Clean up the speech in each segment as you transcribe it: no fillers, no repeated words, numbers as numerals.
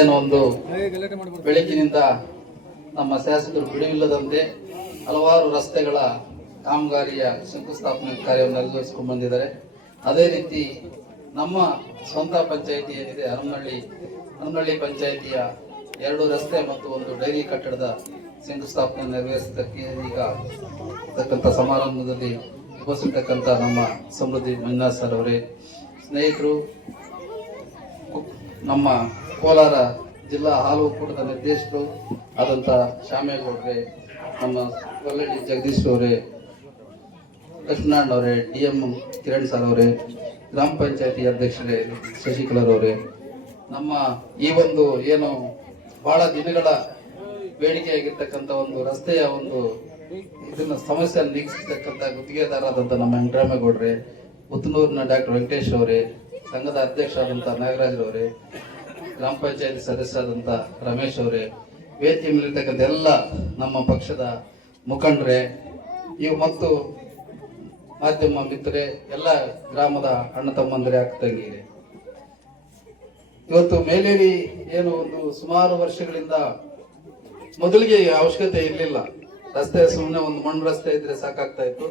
ಏನೋ ಒಂದು ಬೆಳಗಿನಿಂದ ನಮ್ಮ ಶಾಸಕರು ಬಿಡುವಿಲ್ಲದಂತೆ ಹಲವಾರು ರಸ್ತೆಗಳ ಕಾಮಗಾರಿಯ ಶಂಕುಸ್ಥಾಪನೆ ಕಾರ್ಯವನ್ನು ನೆರವೇರಿಸಿಕೊಂಡು ಬಂದಿದ್ದಾರೆ. ಅದೇ ರೀತಿ ನಮ್ಮ ಸ್ವಂತ ಪಂಚಾಯಿತಿ ಏನಿದೆ ಹನುಮನಹಳ್ಳಿ ಪಂಚಾಯಿತಿಯ 2 ರಸ್ತೆ ಮತ್ತು ಒಂದು ಡೈರಿ ಕಟ್ಟಡದ ಶಂಕುಸ್ಥಾಪನೆ ನೆರವೇರಿಸತಕ್ಕೆ ಈಗ ಇರ್ತಕ್ಕಂಥ ಸಮಾರಂಭದಲ್ಲಿ ಉಪಸ್ಥಿತಕ್ಕಂಥ ನಮ್ಮ ಸಮೃದ್ಧಿ ಮಂಜುನಾಥ್ ಸರ್ ಅವರೇ, ಸ್ನೇಹಿತರು, ನಮ್ಮ ಕೋಲಾರ ಜಿಲ್ಲಾ ಹಾಲು ಒಕ್ಕೂಟದ ನಿರ್ದೇಶಕರು ಆದಂಥ ಶ್ಯಾಮೇಗೌಡ್ರೆ, ನಮ್ಮ ಕೊಲ್ಲಳ್ಳಿ ಜಗದೀಶ್ ಅವರೇ, ಲಕ್ಷ್ಮಣ್ ಅವರೇ, DM ಕಿರಣ್ ಸರ್ ಅವರೇ, ಗ್ರಾಮ ಪಂಚಾಯತಿ ಅಧ್ಯಕ್ಷರೇ ಶಶಿಕಲರ್ ಅವರೇ, ನಮ್ಮ ಈ ಒಂದು ಏನು ಬಹಳ ದಿನಗಳ ಬೇಡಿಕೆಯಾಗಿರ್ತಕ್ಕಂಥ ಒಂದು ರಸ್ತೆಯ ಒಂದು ಇದನ್ನ ಸಮಸ್ಯೆಯನ್ನು ನೀಗಿಸತಕ್ಕಂಥ ಗುತ್ತಿಗೆದಾರರಾದಂಥ ನಮ್ಮ ವೆಂಕಟರಾಮೇಗೌಡ್ರೆ, ಪುತ್ತನೂರಿನ ಡಾಕ್ಟರ್ ವೆಂಕಟೇಶ್ ಅವರೇ, ಸಂಘದ ಅಧ್ಯಕ್ಷರಾದಂಥ ನಾಗರಾಜರವರೇ, ಗ್ರಾಮ ಪಂಚಾಯತಿ ಸದಸ್ಯರಾದಂಥ ರಮೇಶ್ ಅವರೇ, ವೇದಿಕೆ ಮೇಲಿರ್ತಕ್ಕಂಥ ಎಲ್ಲ ನಮ್ಮ ಪಕ್ಷದ ಮುಖಂಡರೇ, ಇವು ಮತ್ತು ಮಾಧ್ಯಮ ಮಿತ್ರರೇ, ಎಲ್ಲ ಗ್ರಾಮದ ಅಣ್ಣ ತಮ್ಮಂದಿರೇ, ಅಕ್ಕ ತಂಗಿಯರೇ, ಇವತ್ತು ಮೇಲೇರಿ ಏನು ಒಂದು ಸುಮಾರು ವರ್ಷಗಳಿಂದ ಮೊದಲಿಗೆ ಅವಶ್ಯಕತೆ ಇರಲಿಲ್ಲ. ರಸ್ತೆ ಸುಮ್ಮನೆ ಒಂದು ಮಣ್ಣು ರಸ್ತೆ ಇದ್ರೆ ಸಾಕಾಗ್ತಾ ಇತ್ತು.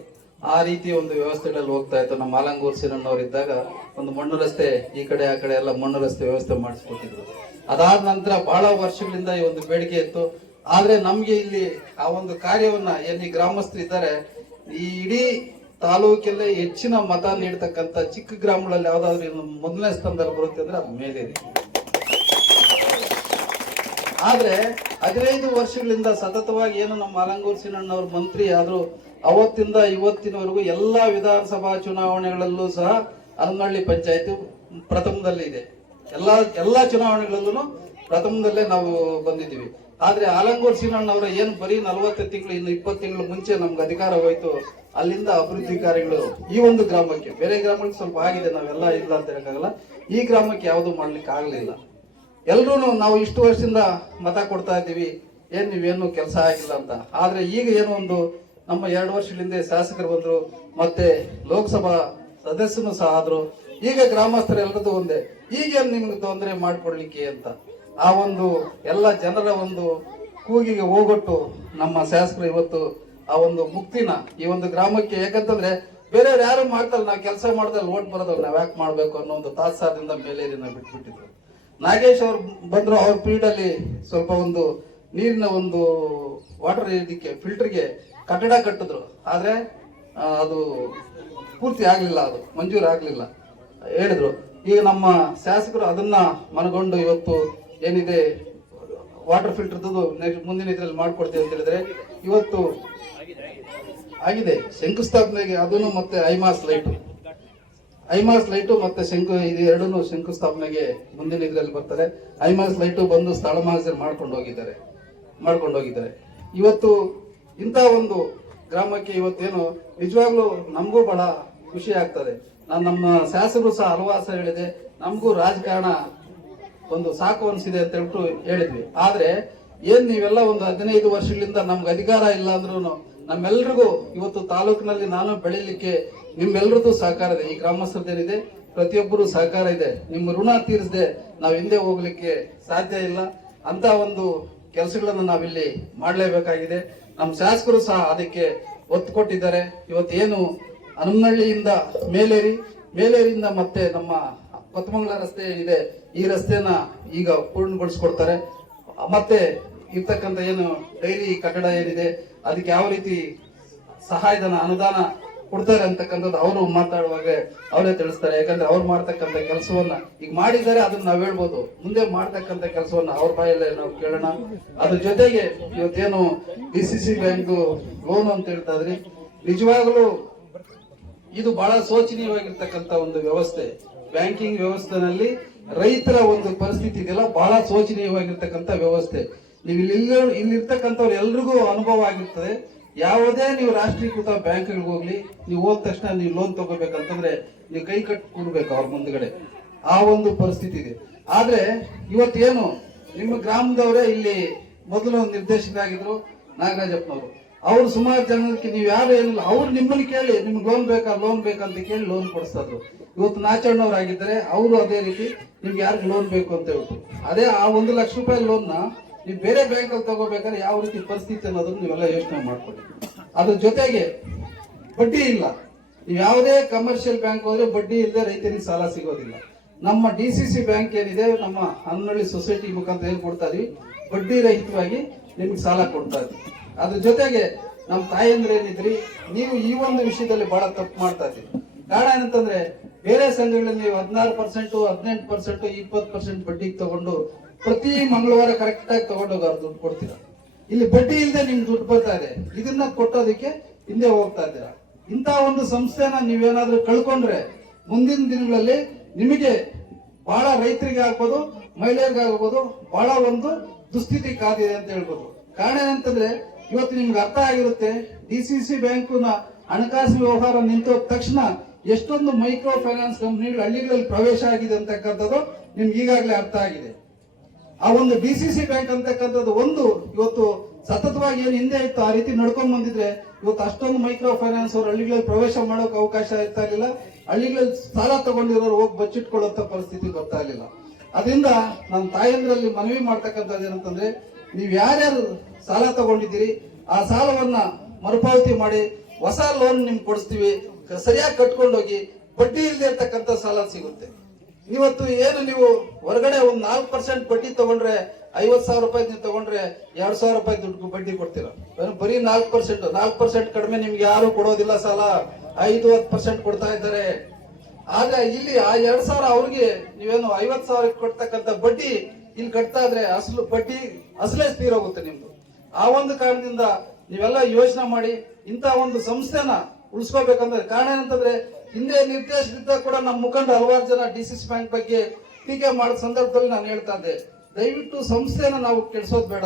ಆ ರೀತಿ ಒಂದು ವ್ಯವಸ್ಥೆಗಳಲ್ಲಿ ಹೋಗ್ತಾ ಇತ್ತು. ನಮ್ಮ ಆಲಂಗೂರು ಸಿನಣ್ಣವ್ರು ಇದ್ದಾಗ ಒಂದು ಮಣ್ಣು ರಸ್ತೆ ಈ ಕಡೆ ಆ ಕಡೆ ಎಲ್ಲ ಮಣ್ಣು ರಸ್ತೆ ವ್ಯವಸ್ಥೆ ಮಾಡಿಸ್ಕೊಟ್ಟಿದ್ರು. ಅದಾದ ನಂತರ ಬಹಳ ವರ್ಷಗಳಿಂದ ಈ ಒಂದು ಬೇಡಿಕೆ ಇತ್ತು. ಆದ್ರೆ ನಮ್ಗೆ ಇಲ್ಲಿ ಆ ಒಂದು ಕಾರ್ಯವನ್ನ ಏನ್ ಗ್ರಾಮಸ್ಥರು ಇದ್ದಾರೆ, ಈ ಇಡೀ ತಾಲೂಕಲ್ಲೇ ಹೆಚ್ಚಿನ ಮತ ನೀಡ್ತಕ್ಕಂಥ ಚಿಕ್ಕ ಗ್ರಾಮಗಳಲ್ಲಿ ಯಾವ್ದಾದ್ರು ಮೊದಲನೇ ಸ್ಥಾನದಲ್ಲಿ ಬರುತ್ತೆ ಅಂದ್ರೆ ಅದು ಮೇಲೇರಿ. ಆದ್ರೆ 15 ವರ್ಷಗಳಿಂದ ಸತತವಾಗಿ ಏನು ನಮ್ಮ ಆಲಂಗೂರು ಸಿನಣ್ಣವ್ರ ಮಂತ್ರಿ ಆದ್ರೂ ಅವತ್ತಿಂದ ಇವತ್ತಿನವರೆಗೂ ಎಲ್ಲಾ ವಿಧಾನಸಭಾ ಚುನಾವಣೆಗಳಲ್ಲೂ ಸಹ ಹನುಮನಹಳ್ಳಿ ಪಂಚಾಯತ್ ಪ್ರಥಮದಲ್ಲಿ ಇದೆ. ಎಲ್ಲಾ ಚುನಾವಣೆಗಳಲ್ಲೂ ಪ್ರಥಮದಲ್ಲೇ ನಾವು ಬಂದಿದ್ದೀವಿ. ಆದ್ರೆ ಆಲಂಗೂರು ಸಿನಣ್ಣವರ ಏನು ಬರೀ 40 ತಿಂಗಳು, ಇನ್ನು 20 ತಿಂಗಳು ಮುಂಚೆ ನಮ್ಗೆ ಅಧಿಕಾರ ಹೋಯ್ತು, ಅಲ್ಲಿಂದ ಅಭಿವೃದ್ಧಿ ಕಾರ್ಯಗಳು ಈ ಒಂದು ಗ್ರಾಮಕ್ಕೆ, ಬೇರೆ ಗ್ರಾಮಕ್ಕೆ ಸ್ವಲ್ಪ ಆಗಿದೆ, ನಾವೆಲ್ಲ ಇಲ್ಲ ಅಂತ ಹೇಳಕ್ಕಾಗಲ್ಲ, ಈ ಗ್ರಾಮಕ್ಕೆ ಯಾವುದು ಮಾಡ್ಲಿಕ್ಕೆ ಆಗ್ಲಿಲ್ಲ. ಎಲ್ರೂ ನಾವು ಇಷ್ಟು ವರ್ಷದಿಂದ ಮತ ಕೊಡ್ತಾ ಇದ್ದೀವಿ, ಏನ್ ನೀವೇನು ಕೆಲಸ ಆಗಿಲ್ಲ ಅಂತ. ಆದ್ರೆ ಈಗ ಏನು ಒಂದು ನಮ್ಮ 2 ವರ್ಷಗಳಿಂದ ಶಾಸಕರು ಬಂದ್ರು, ಮತ್ತೆ ಲೋಕಸಭಾ ಸದಸ್ಯನು ಸಹ ಆದ್ರು. ಈಗ ಗ್ರಾಮಸ್ಥರೆಲ್ಲರದು ಒಂದೇ, ಈಗೇನು ನಿಮ್ಗೆ ತೊಂದರೆ ಮಾಡ್ಕೊಡ್ಲಿಕ್ಕೆ ಅಂತ ಆ ಒಂದು ಎಲ್ಲ ಜನರ ಒಂದು ಕೂಗಿಗೆ ಹೋಗೊಟ್ಟು ನಮ್ಮ ಶಾಸಕರು ಇವತ್ತು ಆ ಒಂದು ಮುಕ್ತಿನ ಈ ಒಂದು ಗ್ರಾಮಕ್ಕೆ, ಯಾಕಂತಂದ್ರೆ ಬೇರೆಯವ್ರು ಯಾರು ಮಾಡ್ತಾರೆ, ನಾವು ಕೆಲಸ ಮಾಡ್ದಲ್ಲಿ ಓಟ್ ಬರೋದವ್ರು ನಾವ್ ಯಾಕೆ ಮಾಡ್ಬೇಕು ಅನ್ನೋ ಒಂದು ತಾತ್ಸಾರದಿಂದ ಮೇಲೇರಿನ ಬಿಟ್ಬಿಟ್ಟಿದ್ರು. ನಾಗೇಶ್ ಅವ್ರು ಬಂದ್ರು, ಅವ್ರ ಪೀರಿಯಡ್ ಅಲ್ಲಿ ಸ್ವಲ್ಪ ಒಂದು ನೀರಿನ ಒಂದು ವಾಟರ್ ಇದಕ್ಕೆ ಫಿಲ್ಟರ್ಗೆ ಕಟ್ಟಡ ಕಟ್ಟಿದ್ರು. ಆದ್ರೆ ಅದು ಪೂರ್ತಿ ಆಗ್ಲಿಲ್ಲ, ಅದು ಮಂಜೂರು ಆಗ್ಲಿಲ್ಲ ಹೇಳಿದ್ರು. ಈಗ ನಮ್ಮ ಶಾಸಕರು ಅದನ್ನ ಮನಗೊಂಡು ಇವತ್ತು ಏನಿದೆ ವಾಟರ್ ಫಿಲ್ಟರ್ದು ಮುಂದಿನ ಇದ್ರಲ್ಲಿ ಮಾಡ್ಕೊಡ್ತೀವಿ ಅಂತ ಹೇಳಿದ್ರೆ ಇವತ್ತು ಆಗಿದೆ. ಶಂಕುಸ್ಥಾಪನೆಗೆ ಅದನ್ನು ಮತ್ತೆ ಐಮಾಸ್ ಲೈಟು ಮತ್ತೆ ಇದು ಎರಡೂ ಶಂಕುಸ್ಥಾಪನೆಗೆ ಮುಂದಿನ ಇದ್ರಲ್ಲಿ ಬರ್ತಾರೆ. ಐಮಾಸ್ ಲೈಟು ಬಂದು ಸ್ಥಳ ಮಹಾಜರ್ ಮಾಡ್ಕೊಂಡು ಹೋಗಿದ್ದಾರೆ. ಇವತ್ತು ಇಂಥ ಒಂದು ಗ್ರಾಮಕ್ಕೆ ಇವತ್ತೇನು ನಿಜವಾಗ್ಲೂ ನಮಗೂ ಬಹಳ ಖುಷಿ ಆಗ್ತದೆ. ನಮ್ಮ ಶಾಸಕರು ಸಹ ಹಲವಾರು ಹೇಳಿದೆ, ನಮಗೂ ರಾಜಕಾರಣ ಒಂದು ಸಾಕು ಅನ್ಸಿದೆ ಅಂತ ಹೇಳ್ಬಿಟ್ಟು ಹೇಳಿದ್ವಿ. ಆದ್ರೆ ಏನ್ ನೀವೆಲ್ಲ ಒಂದು 15 ವರ್ಷಗಳಿಂದ ನಮ್ಗೆ ಅಧಿಕಾರ ಇಲ್ಲ ಅಂದ್ರೂ ನಮ್ಮೆಲ್ರಿಗೂ ಇವತ್ತು ತಾಲೂಕಿನಲ್ಲಿ ನಾನು ಬೆಳೀಲಿಕ್ಕೆ ನಿಮ್ಮೆಲ್ರದ್ದು ಸಹಕಾರ ಇದೆ. ಈ ಗ್ರಾಮಸ್ಥರದೇನಿದೆ ಪ್ರತಿಯೊಬ್ಬರು ಸಹಕಾರ ಇದೆ. ನಿಮ್ಮ ಋಣ ತೀರಿಸದೆ ನಾವು ಹಿಂದೆ ಹೋಗ್ಲಿಕ್ಕೆ ಸಾಧ್ಯ ಇಲ್ಲ. ಅಂತ ಒಂದು ಕೆಲಸಗಳನ್ನ ನಾವಿಲ್ಲಿ ಮಾಡಲೇಬೇಕಾಗಿದೆ. ನಮ್ಮ ಶಾಸಕರು ಸಹ ಅದಕ್ಕೆ ಒತ್ತು ಕೊಟ್ಟಿದ್ದಾರೆ. ಇವತ್ತೇನು ಹನುಮನಹಳ್ಳಿಯಿಂದ ಮೇಲೇರಿಯಿಂದ ಮತ್ತೆ ನಮ್ಮ ಕೊತ್ತಮಂಗಲ ರಸ್ತೆ ಏನಿದೆ, ಈ ರಸ್ತೆನ ಈಗ ಪೂರ್ಣಗೊಳಿಸ್ಕೊಡ್ತಾರೆ. ಮತ್ತೆ ಇರ್ತಕ್ಕಂಥ ಏನು ಡೈರಿ ಕಟ್ಟಡ ಏನಿದೆ ಅದಕ್ಕೆ ಯಾವ ರೀತಿ ಸಹಾಯಧನ ಅನುದಾನ ಕೊಡ್ತಾರೆ ಅಂತಕ್ಕಂಥದ್ದು ಅವರು ಮಾತಾಡುವಾಗ ಅವರೇ ತಿಳಿಸ್ತಾರೆ. ಯಾಕಂದ್ರೆ ಅವ್ರು ಮಾಡ್ತಕ್ಕಂಥ ಕೆಲಸವನ್ನ ಈಗ ಮಾಡಿದ್ದಾರೆ, ಅದನ್ನ ನಾವ್ ಹೇಳ್ಬೋದು. ಮುಂದೆ ಮಾಡ್ತಕ್ಕಂಥ ಕೆಲಸವನ್ನ ಅವ್ರ ಬಾಯಲ್ಲೇ ನಾವು ಕೇಳೋಣ. ಅದ್ರ ಜೊತೆಗೆ ಇವತ್ತೇನು DCC ಬ್ಯಾಂಕ್ ಲೋನ್ ಅಂತ ಹೇಳ್ತಾ ಇದ್ರಿ, ನಿಜವಾಗ್ಲೂ ಇದು ಬಹಳ ಶೋಚನೀಯವಾಗಿರ್ತಕ್ಕಂಥ ಒಂದು ವ್ಯವಸ್ಥೆ. ಬ್ಯಾಂಕಿಂಗ್ ವ್ಯವಸ್ಥೆನಲ್ಲಿ ರೈತರ ಒಂದು ಪರಿಸ್ಥಿತಿ ಇದೆಯಲ್ಲ, ಬಹಳ ಶೋಚನೀಯವಾಗಿರ್ತಕ್ಕಂಥ ವ್ಯವಸ್ಥೆ. ನೀವು ಇಲ್ಲಿರ್ತಕ್ಕಂಥವ್ರು ಎಲ್ರಿಗೂ ಅನುಭವ ಆಗಿರ್ತದೆ. ಯಾವುದೇ ನೀವು ರಾಷ್ಟ್ರೀಕೃತ ಬ್ಯಾಂಕ್ಗಳಿಗೆ ಹೋಗ್ಲಿ, ನೀವು ಹೋದ ತಕ್ಷಣ ನೀವು ಲೋನ್ ತಗೋಬೇಕಂತಂದ್ರೆ ನೀವು ಕೈ ಕಟ್ಟಿ ಕೂರ್ಬೇಕು ಅವ್ರ ಮುಂದ್ಗಡೆ, ಆ ಒಂದು ಪರಿಸ್ಥಿತಿ ಇದೆ. ಆದ್ರೆ ಇವತ್ತೇನು ನಿಮ್ಮ ಗ್ರಾಮದವರೇ ಇಲ್ಲಿ ಮೊದಲು ನಿರ್ದೇಶಕರಾಗಿದ್ರು ನಾಗರಾಜಪ್ಪನವರು, ಅವ್ರು ಸುಮಾರು ಜನಕ್ಕೆ ನೀವು ಯಾರು ಏನಿಲ್ಲ ಅವ್ರು ನಿಮ್ಮನ್ನು ಕೇಳಿ ನಿಮ್ಗೆ ಲೋನ್ ಬೇಕಂತ ಕೇಳಿ ಲೋನ್ ಕೊಡಿಸ್ತಾ ಇದ್ರು. ಇವತ್ತು ನಾಚಣ್ಣವರಾಗಿದ್ದಾರೆ, ಅವರು ಅದೇ ರೀತಿ ನಿಮ್ಗೆ ಯಾರಿಗೆ ಲೋನ್ ಬೇಕು ಅಂತ ಹೇಳ್ಬಿಟ್ಟು ಅದೇ ಆ 1 ಲಕ್ಷ ರೂಪಾಯಿ ಲೋನ್ ನ ನೀವು ಬೇರೆ ಬ್ಯಾಂಕ್ ಅಲ್ಲಿ ತಗೋಬೇಕಾದ್ರೆ ಯಾವ ರೀತಿ ಪರಿಸ್ಥಿತಿ ಅನ್ನೋದನ್ನ ನೀವೆಲ್ಲ ಯೋಚನೆ ಮಾಡ್ಕೊಳ್ಳಿ. ಅದ್ರ ಜೊತೆಗೆ ಬಡ್ಡಿ ಇಲ್ಲ. ನೀವು ಯಾವುದೇ ಕಮರ್ಷಿಯಲ್ ಬ್ಯಾಂಕ್ ಹೋದ್ರೆ ಬಡ್ಡಿ ಇಲ್ಲದೆ ರೈತರಿಗೆ ಸಾಲ ಸಿಗೋದಿಲ್ಲ. ನಮ್ಮ DCC ಬ್ಯಾಂಕ್ ಏನಿದೆ, ನಮ್ಮ ಹನ್ನಳ್ಳಿ ಸೊಸೈಟಿ ಮುಖಾಂತರ ಏನ್ ಕೊಡ್ತಾ ಇದೀವಿ, ಬಡ್ಡಿ ರಹಿತವಾಗಿ ನಿಮ್ಗೆ ಸಾಲ ಕೊಡ್ತಾ ಇದ್ವಿ. ಅದ್ರ ಜೊತೆಗೆ ನಮ್ಮ ತಾಯಂದ್ರೆ ಏನಿದ್ರಿ, ನೀವು ಈ ಒಂದು ವಿಷಯದಲ್ಲಿ ಬಹಳ ತಪ್ಪು ಮಾಡ್ತಾ ಇದ್ದೀವಿ. ಕಾರಣ ಏನಂತಂದ್ರೆ ಬೇರೆ ಸಂಘಗಳಲ್ಲಿ ನೀವು 16%, 18%, 20% ಬಡ್ಡಿಗೆ ತಗೊಂಡು ಪ್ರತಿ ಮಂಗಳವಾರ ಕರೆಕ್ಟ್ ಆಗಿ ತಗೊಂಡೋಗಿ ಅವ್ರು ದುಡ್ಡು ಕೊಡ್ತೀರಾ. ಇಲ್ಲಿ ಬಡ್ಡಿ ಇಲ್ಲದೆ ನಿಮ್ಗೆ ದುಡ್ಡು ಬರ್ತಾ ಇದೆ, ಇದನ್ನ ಕೊಟ್ಟೋದಕ್ಕೆ ಹಿಂದೆ ಹೋಗ್ತಾ ಇದ್ದೀರಾ. ಇಂಥ ಒಂದು ಸಂಸ್ಥೆನ ನೀವೇನಾದ್ರೂ ಕಳ್ಕೊಂಡ್ರೆ ಮುಂದಿನ ದಿನಗಳಲ್ಲಿ ನಿಮಗೆ ಬಹಳ ರೈತರಿಗೆ ಆಗ್ಬೋದು, ಮಹಿಳೆಯರಿಗೆ ಆಗ್ಬೋದು, ಬಹಳ ಒಂದು ದುಸ್ಥಿತಿ ಕಾದಿದೆ ಅಂತ ಹೇಳ್ಬೋದು. ಕಾರಣ ಏನಂತಂದ್ರೆ ಇವತ್ತು ನಿಮ್ಗೆ ಅರ್ಥ ಆಗಿರುತ್ತೆ, DCC ಬ್ಯಾಂಕಿನ ಹಣಕಾಸು ವ್ಯವಹಾರ ನಿಂತೋದ ತಕ್ಷಣ ಎಷ್ಟೊಂದು ಮೈಕ್ರೋ ಫೈನಾನ್ಸ್ ಕಂಪನಿಗಳು ಹಳ್ಳಿಗಳಲ್ಲಿ ಪ್ರವೇಶ ಆಗಿದೆ ಅಂತಕ್ಕಂಥದ್ದು ನಿಮ್ಗೆ ಈಗಾಗಲೇ ಅರ್ಥ ಆಗಿದೆ. ಆ ಒಂದು DCC ಬ್ಯಾಂಕ್ ಅಂತಕ್ಕಂಥದ್ದು ಒಂದು ಇವತ್ತು ಸತತವಾಗಿ ಏನು ಹಿಂದೆ ಇತ್ತು ಆ ರೀತಿ ನಡ್ಕೊಂಡ್ ಬಂದಿದ್ರೆ ಇವತ್ತು ಅಷ್ಟೊಂದು ಮೈಕ್ರೋ ಫೈನಾನ್ಸ್ ಅವರು ಹಳ್ಳಿಗಳಲ್ಲಿ ಪ್ರವೇಶ ಮಾಡೋಕೆ ಅವಕಾಶ ಇರ್ತಾ ಇರಲಿಲ್ಲ. ಹಳ್ಳಿಗಳಲ್ಲಿ ಸಾಲ ತಗೊಂಡಿರೋರು ಹೋಗಿ ಬಚ್ಚಿಟ್ಕೊಳ್ಳುವಂತ ಪರಿಸ್ಥಿತಿ ಬರ್ತಾ ಇರಲಿಲ್ಲ. ಅದರಿಂದ ನನ್ನ ತಾಯಂದ್ರಲ್ಲಿ ಮನವಿ ಮಾಡ್ತಕ್ಕಂಥದ್ದು ಏನಂತಂದ್ರೆ, ನೀವು ಯಾರ್ಯಾರು ಸಾಲ ತಗೊಂಡಿದ್ದೀರಿ ಆ ಸಾಲವನ್ನ ಮರುಪಾವತಿ ಮಾಡಿ ಹೊಸ ಲೋನ್ ನಿಮ್ಗೆ ಕೊಡಿಸ್ತೀವಿ, ಸರಿಯಾಗಿ ಕಟ್ಕೊಂಡೋಗಿ ಬಡ್ಡಿ ಇಲ್ಲದೆ ಇರ್ತಕ್ಕಂಥ ಸಾಲ ಸಿಗುತ್ತೆ. ಇವತ್ತು ಏನು ನೀವು ಹೊರಗಡೆ ಒಂದು 4% ಬಡ್ಡಿ ತಗೊಂಡ್ರೆ 50,000 ರೂಪಾಯಿ ನೀವು ತಗೊಂಡ್ರೆ 2,000 ರೂಪಾಯಿ ದುಡ್ಡು ಬಡ್ಡಿ ಕೊಡ್ತೀರಾ. ಬರೀ 4% ಕಡಿಮೆ ನಿಮ್ಗೆ ಯಾರು ಕೊಡೋದಿಲ್ಲ ಸಾಲ, 5-10% ಕೊಡ್ತಾ ಇದ್ದಾರೆ. ಆಗ ಇಲ್ಲಿ ಆ 2,000 ಅವ್ರಿಗೆ ನೀವೇನು 50,000 ಕೊಡ್ತಕ್ಕಂಥ ಬಡ್ಡಿ ಇಲ್ಲಿ ಕಟ್ತಾ ಇದ್ರೆ ಅಸಲೇ ತೀರೋಗುತ್ತೆ ನಿಮ್ದು. ಆ ಒಂದು ಕಾರಣದಿಂದ ನೀವೆಲ್ಲ ಯೋಚನೆ ಮಾಡಿ ಇಂಥ ಒಂದು ಸಂಸ್ಥೆನ ಉಳಿಸ್ಕೋಬೇಕಂದ್ರೆ, ಕಾರಣ ಏನಂತಂದ್ರೆ ಹಿಂದೆ ನಿರ್ದೇಶಕರಿದ್ದ ಕೂಡ ನಮ್ಮ ಮುಖಂಡ ಹಲವಾರು ಜನ DCC ಬ್ಯಾಂಕ್ ಬಗ್ಗೆ ಟೀಕೆ ಮಾಡೋ ಸಂದರ್ಭದಲ್ಲಿ ನಾನು ಹೇಳ್ತಾ ಇದ್ದೆ, ದಯವಿಟ್ಟು ಸಂಸ್ಥೆನ ನಾವು ಕೆಡಿಸೋದು ಬೇಡ,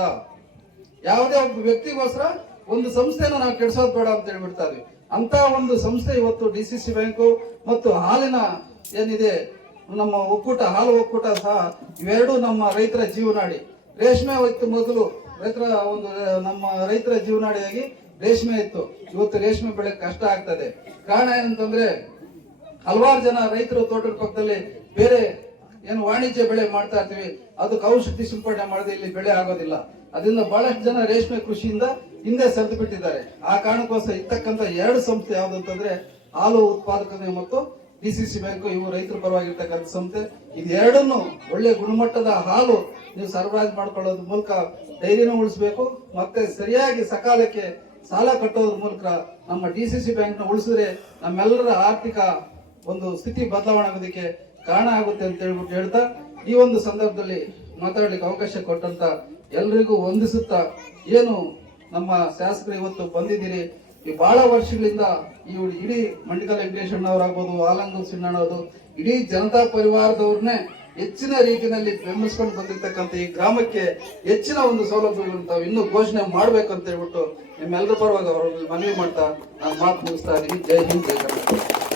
ಯಾವುದೇ ಒಬ್ಬ ವ್ಯಕ್ತಿಗೋಸ್ಕರ ಒಂದು ಸಂಸ್ಥೆನ ನಾವು ಕೆಡಿಸೋದು ಬೇಡ ಅಂತ ಹೇಳ್ಬಿಡ್ತಾ ಇದ್ವಿ. ಅಂತ ಒಂದು ಸಂಸ್ಥೆ ಇವತ್ತು DCC ಬ್ಯಾಂಕು ಮತ್ತು ಹಾಲಿನ ಏನಿದೆ ನಮ್ಮ ಒಕ್ಕೂಟ, ಹಾಲು ಒಕ್ಕೂಟ ಸಹ ಇವೆರಡು ನಮ್ಮ ರೈತರ ಜೀವನಾಡಿ. ರೇಷ್ಮೆ ಇತ್ತು ಮೊದಲು, ನಮ್ಮ ರೈತರ ಜೀವನಾಡಿಯಾಗಿ ರೇಷ್ಮೆ ಇತ್ತು. ಇವತ್ತು ರೇಷ್ಮೆ ಬೆಳೆ ಕಷ್ಟ ಆಗ್ತದೆ. ಕಾರಣ ಏನಂತಂದ್ರೆ ಹಲವಾರು ಜನ ರೈತರು ತೋಟದ ಪಕ್ಕದಲ್ಲಿ ಬೇರೆ ಏನು ವಾಣಿಜ್ಯ ಬೆಳೆ ಮಾಡ್ತಾ ಇರ್ತೀವಿ, ಅದಕ್ಕೆ ಔಷಧಿ ಸಿಂಪಡಣೆ ಮಾಡದೆ ಇಲ್ಲಿ ಬೆಳೆ ಆಗೋದಿಲ್ಲ. ಅದರಿಂದ ಬಹಳಷ್ಟು ಜನ ರೇಷ್ಮೆ ಕೃಷಿಯಿಂದ ಹಿಂದೆ ಸರಿದು ಬಿಟ್ಟಿದ್ದಾರೆ. ಆ ಕಾರಣಕ್ಕೋಸ್ಕರ ಇರ್ತಕ್ಕಂಥ 2 ಸಂಸ್ಥೆ ಯಾವ್ದಂತಂದ್ರೆ ಹಾಲು ಉತ್ಪಾದಕತೆ ಮತ್ತು DCC ಬ್ಯಾಂಕ್, ಇವು ರೈತರ ಪರವಾಗಿರ್ತಕ್ಕಂಥ ಸಂಸ್ಥೆ. ಇದೆರಡನ್ನು ಒಳ್ಳೆ ಗುಣಮಟ್ಟದ ಹಾಲು ನೀವು ಸರಬರಾಜು ಮಾಡ್ಕೊಳ್ಳೋದ್ರ ಮೂಲಕ ಡೈರಿನೂ ಉಳಿಸಬೇಕು, ಮತ್ತೆ ಸರಿಯಾಗಿ ಸಕಾಲಕ್ಕೆ ಸಾಲ ಕಟ್ಟೋದ್ರ ಮೂಲಕ ನಮ್ಮ DCC ಬ್ಯಾಂಕ್ ನ ಉಳಿಸಿದ್ರೆ ನಮ್ಮೆಲ್ಲರ ಆರ್ಥಿಕ ಒಂದು ಸ್ಥಿತಿ ಬದಲಾವಣೆ ಆಗೋದಕ್ಕೆ ಕಾರಣ ಆಗುತ್ತೆ ಅಂತ ಹೇಳ್ಬಿಟ್ಟು ಹೇಳ್ತಾ, ಈ ಒಂದು ಸಂದರ್ಭದಲ್ಲಿ ಮಾತಾಡ್ಲಿಕ್ಕೆ ಅವಕಾಶ ಕೊಟ್ಟಂತ ಎಲ್ರಿಗೂ ವಂದಿಸುತ್ತಾ, ಏನು ನಮ್ಮ ಶಾಸಕರು ಇವತ್ತು ಬಂದಿದ್ದೀರಿ, ಈ ಬಹಳ ವರ್ಷಗಳಿಂದ ಈ ಇಡೀ ಮಂಡಿಕಲ್ ವೆಂಕಟೇಶಣ್ಣವರಾಗ್ಬೋದು, ಆಲಂಗೂರು ಸಿಣ್ಣಣ್ಣವರು, ಇಡೀ ಜನತಾ ಪರಿವಾರದವ್ರನ್ನೇ ಹೆಚ್ಚಿನ ರೀತಿಯಲ್ಲಿ ಬೆಂಬಲಿಸ್ಕೊಂಡು ಬಂದಿರ್ತಕ್ಕಂಥ ಈ ಗ್ರಾಮಕ್ಕೆ ಹೆಚ್ಚಿನ ಒಂದು ಸೌಲಭ್ಯಗಳನ್ನು ತಾವು ಇನ್ನೂ ಘೋಷಣೆ ಮಾಡ್ಬೇಕು ಅಂತ ಹೇಳ್ಬಿಟ್ಟು ನಿಮ್ಮೆಲ್ಲರ ಪರವಾಗಿ ಅವರಲ್ಲಿ ಮನವಿ ಮಾಡ್ತಾ ನಾನು ಮಾತು ಮುಗಿಸ್ತಾ ಇದ್ದೀನಿ. ಜೈ ಹಿಂದ್, ಜೈ ಕರ್ನಾಟಕ.